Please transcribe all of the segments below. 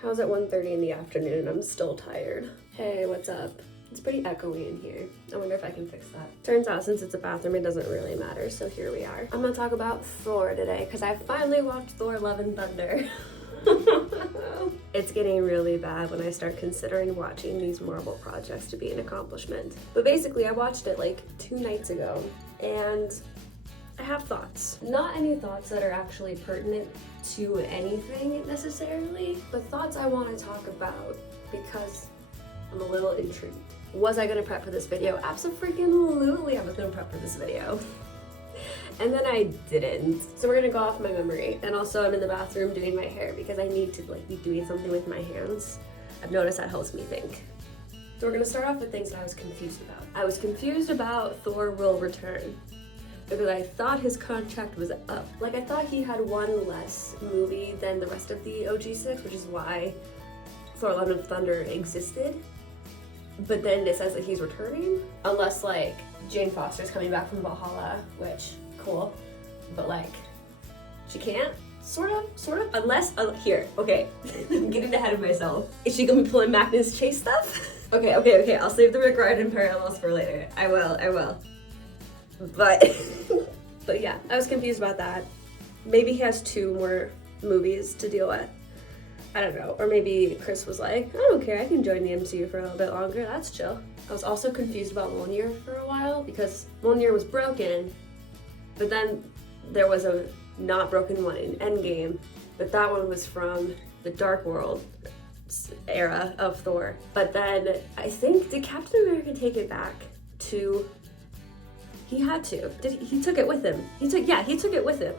How's it 1:30 in the afternoon? I'm still tired. Hey, what's up? It's pretty echoey in here. I wonder if I can fix that. Turns out since it's a bathroom, it doesn't really matter, so here we are. I'm gonna talk about Thor today, because I finally watched Thor Love and Thunder. It's getting really bad when I start considering watching these Marvel projects to be an accomplishment. But basically, I watched it like 2 nights ago, and I have thoughts. Not any thoughts that are actually pertinent to anything necessarily, but thoughts I want to talk about because I'm a little intrigued. Was I gonna prep for this video? Abso-freaking-lutely I was gonna prep for this video. And then I didn't. So we're gonna go off my memory. And also I'm in the bathroom doing my hair because I need to be doing something with my hands. I've noticed that helps me think. So we're gonna start off with things that I was confused about. I was confused about Thor Will Return because I thought his contract was up. Like, I thought he had one less movie than the rest of the OG6, which is why Thor Love and Thunder existed. But then it says that he's returning, unless like Jane Foster's coming back from Valhalla, which cool, but like she can't, sort of, unless here, okay, I'm getting ahead of myself. Is she gonna be pulling Magnus Chase stuff? Okay, I'll save the Rick Riordan parallels for later. I will. But but yeah, I was confused about that. Maybe he has 2 more movies to deal with. I don't know, or maybe Chris was like, I don't care, I can join the MCU for a little bit longer, that's chill. I was also confused about Mjolnir for a while because Mjolnir was broken, but then there was a not broken one in Endgame, but that one was from the Dark World era of Thor. But then I think, did Captain America take it back to, he had to, he took it with him. He took it with him.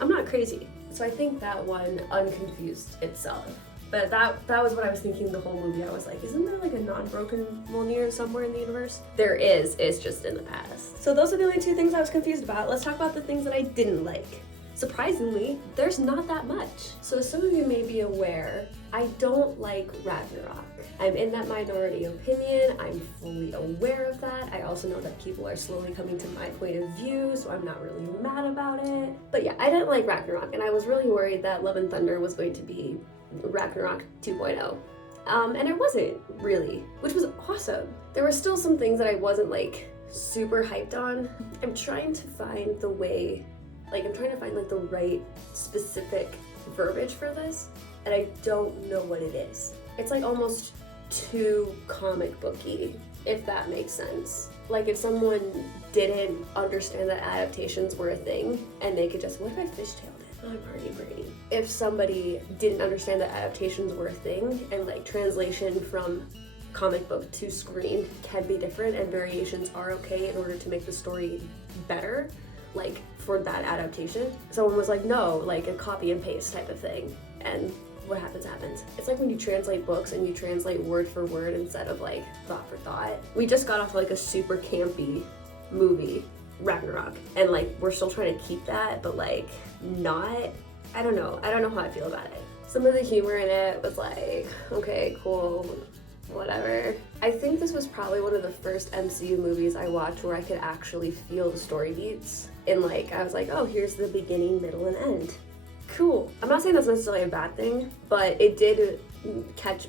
I'm not crazy. So I think that one unconfused itself. But that was what I was thinking the whole movie. I was like, isn't there like a non-broken Mjolnir somewhere in the universe? There is, it's just in the past. So those are the only 2 things I was confused about. Let's talk about the things that I didn't like. Surprisingly, there's not that much. So as some of you may be aware, I don't like Ragnarok. I'm in that minority opinion. I'm fully aware of that. I also know that people are slowly coming to my point of view, so I'm not really mad about it. But yeah, I didn't like Ragnarok, and I was really worried that Love and Thunder was going to be Ragnarok 2.0. And it wasn't really, which was awesome. There were still some things that I wasn't like super hyped on. I'm trying to find the way, like I'm trying to find like the right specific verbiage for this, and I don't know what it is. It's like almost too comic booky, if that makes sense. Like if someone didn't understand that adaptations were a thing and they could just, what if I fishtailed it? I'm already brainy. If somebody didn't understand that adaptations were a thing and like translation from comic book to screen can be different and variations are okay in order to make the story better, like for that adaptation. Someone was like, no, like a copy and paste type of thing. And what happens. It's like when you translate books and you translate word for word instead of like thought for thought. We just got off like a super campy movie, Ragnarok, and like we're still trying to keep that, but like not, I don't know how I feel about it. Some of the humor in it was like, okay, cool, whatever. I think this was probably one of the first MCU movies I watched where I could actually feel the story beats. And like, I was like, oh, here's the beginning, middle, and end. Cool. I'm not saying that's necessarily a bad thing, but I did catch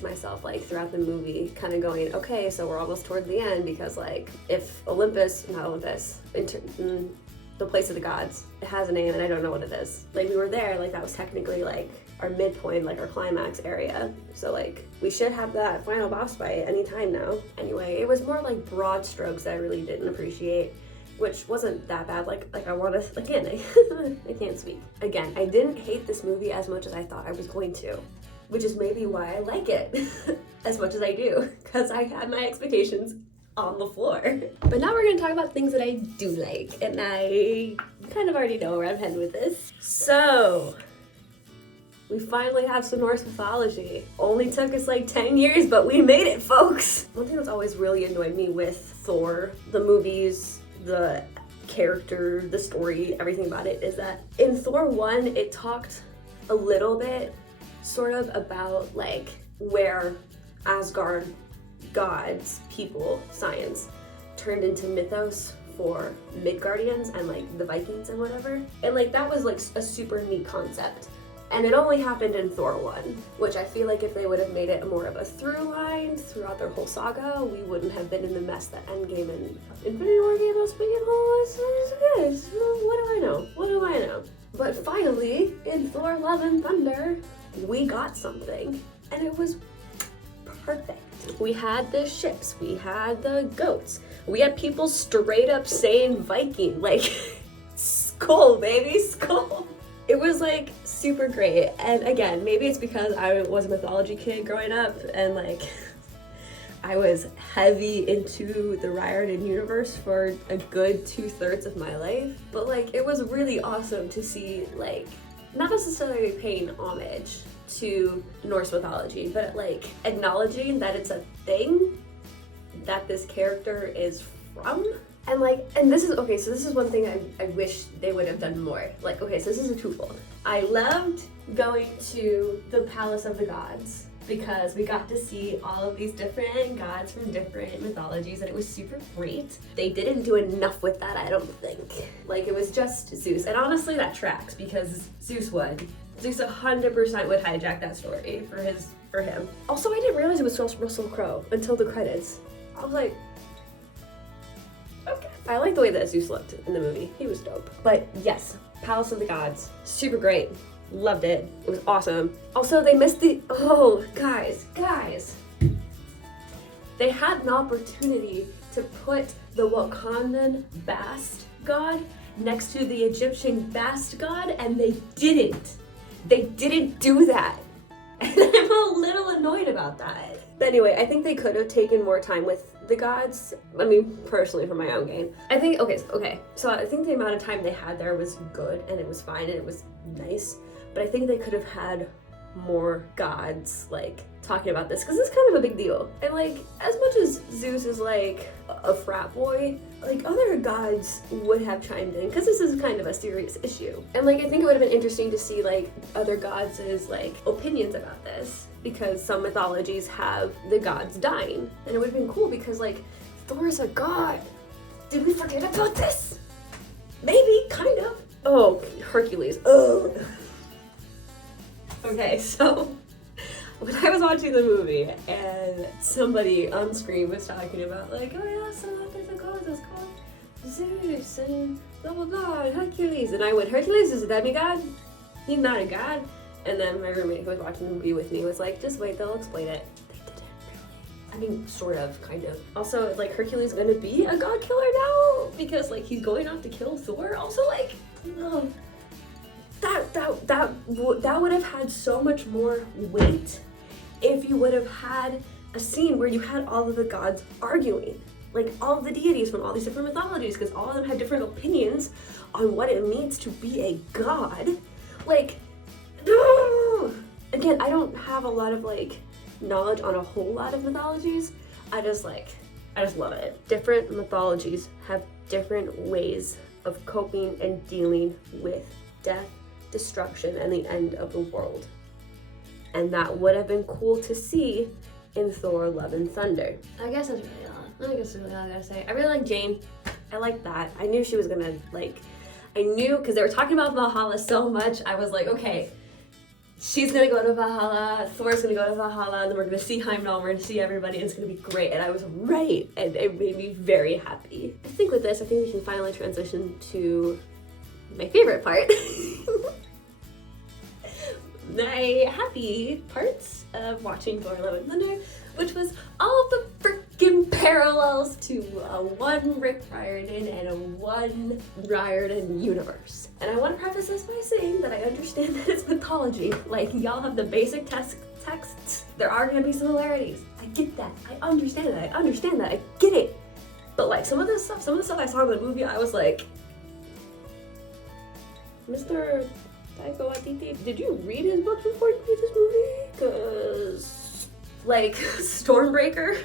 myself like throughout the movie kind of going, okay, so we're almost toward the end, because like if the place of the gods, it has a name and I don't know what it is. Like we were there, like that was technically like our midpoint, like our climax area. So like we should have that final boss fight anytime now. Anyway, it was more like broad strokes that I really didn't appreciate, which wasn't that bad. Like I want to, again, I can't speak. Again, I didn't hate this movie as much as I thought I was going to, which is maybe why I like it as much as I do, because I had my expectations on the floor. But now we're gonna talk about things that I do like, and I kind of already know where I'm heading with this. So, we finally have some Norse mythology. Only took us like 10 years, but we made it, folks! One thing that's always really annoyed me with Thor, the movies, the character, the story, everything about it, is that in Thor 1, it talked a little bit sort of about like where Asgard gods, people, science turned into mythos for Midgardians and like the Vikings and whatever. And like that was like a super neat concept. And it only happened in Thor 1, which I feel like if they would have made it more of a through line throughout their whole saga, we wouldn't have been in the mess that Endgame and Infinity War gave us, but you know, it's okay. So what do I know? What do I know? But finally, in Thor Love and Thunder, we got something, and it was perfect. We had the ships, we had the goats, we had people straight up saying Viking, like, skull, baby, skull. It was like super great. And again, maybe it's because I was a mythology kid growing up and like I was heavy into the Riordan universe for a good 2/3 of my life. But like it was really awesome to see, like, not necessarily paying homage to Norse mythology, but like acknowledging that it's a thing that this character is from. And like, and this is, okay, so this is one thing I wish they would have done more. Like, okay, so this is a twofold. I loved going to the Palace of the Gods because we got to see all of these different gods from different mythologies and it was super great. They didn't do enough with that, I don't think. Like, it was just Zeus. And honestly, that tracks because Zeus 100% would hijack that story for him. Also, I didn't realize it was Russell Crowe until the credits. I was like, okay. I like the way that Zeus looked in the movie. He was dope. But yes, Palace of the Gods, super great. Loved it. It was awesome. Also, they missed the, oh, guys. They had an opportunity to put the Wakandan Bast god next to the Egyptian Bast god, and they didn't. They didn't do that. And I'm a little annoyed about that. But anyway, I think they could have taken more time with the gods. I mean, personally, for my own gain. I think, so I think the amount of time they had there was good and it was fine and it was nice. But I think they could have had more gods, like, talking about this, because it's kind of a big deal. And like, as much as Zeus is like a frat boy, like other gods would have chimed in, because this is kind of a serious issue. And like, I think it would have been interesting to see like other gods' like opinions about this, because some mythologies have the gods dying. And it would have been cool because like, Thor's a god. Did we forget about this? Maybe, kind of. Oh, Hercules. Oh. Okay, so when I was watching the movie and somebody on screen was talking about like, oh yeah, so there's a god that's called Zeus and blah blah blah, and Hercules, and I went, Hercules is a demigod? He's not a god. And then my roommate who was watching the movie with me was like, just wait, they'll explain it. They didn't really. I mean, sort of, kind of. Also, like, Hercules gonna be a god killer now because like he's going out to kill Thor. Also, like, ugh. That would have had so much more weight if you would have had a scene where you had all of the gods arguing, like all of the deities from all these different mythologies, because all of them had different opinions on what it means to be a god. Like, again, I don't have a lot of like knowledge on a whole lot of mythologies. I just love it. Different mythologies have different ways of coping and dealing with death, destruction, and the end of the world. And that would have been cool to see in Thor Love and Thunder. I guess that's really all. I guess that's really all I gotta say. I really like Jane. I like that. I knew she was gonna, like, I knew, because they were talking about Valhalla so much, I was like, okay, she's gonna go to Valhalla, Thor's gonna go to Valhalla, and then we're gonna see Heimdall, we're gonna see everybody, and it's gonna be great. And I was right, and it made me very happy. I think with this, I think we can finally transition to my favorite part. My happy parts of watching Thor Love and Thunder, which was all of the freaking parallels to one Rick Riordan and a one Riordan universe. And I want to preface this by saying that I understand that it's mythology. Like, y'all have the basic texts. There are going to be similarities. I get that. I understand that. I get it. But like, some of the stuff I saw in the movie, I was like, Mr. Taika Waititi, did you read his books before you made this movie? Because, like, Stormbreaker,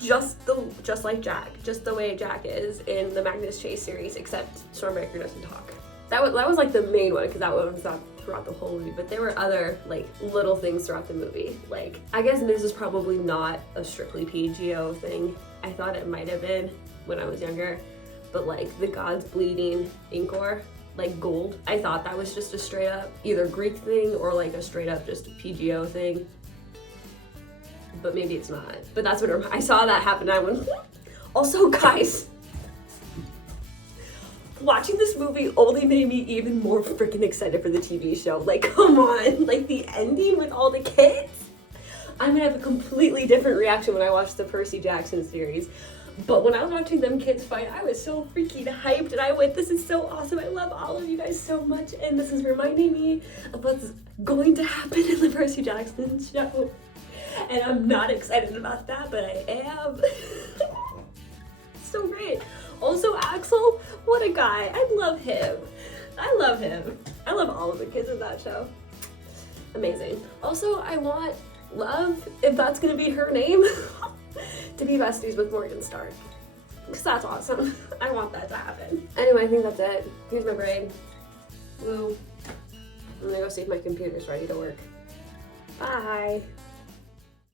just like Jack, just the way Jack is in the Magnus Chase series, except Stormbreaker doesn't talk. That was like the main one, because that one was not throughout the whole movie, but there were other, like, little things throughout the movie. Like, I guess this is probably not a strictly PGO thing. I thought it might have been when I was younger, but like, the gods bleeding Inkor, like gold. I thought that was just a straight up either Greek thing or like a straight up just PGO thing. But maybe it's not. But that's what I saw that happen. I went, also guys, watching this movie only made me even more freaking excited for the TV show. Like, come on, like the ending with all the kids. I'm gonna have a completely different reaction when I watch the Percy Jackson series. But when I was watching them kids fight, I was so freaking hyped and I went, this is so awesome. I love all of you guys so much. And this is reminding me of what's going to happen in the Percy Jackson show. And I'm not excited about that, but I am. So great. Also, Axel, what a guy. I love him. I love him. I love all of the kids in that show. Amazing. Also, I want Love, if that's gonna be her name, to be besties with Morgan Stark. Because that's awesome. I want that to happen. Anyway, I think that's it. Here's my braid. Woo. I'm gonna go see if my computer's ready to work. Bye.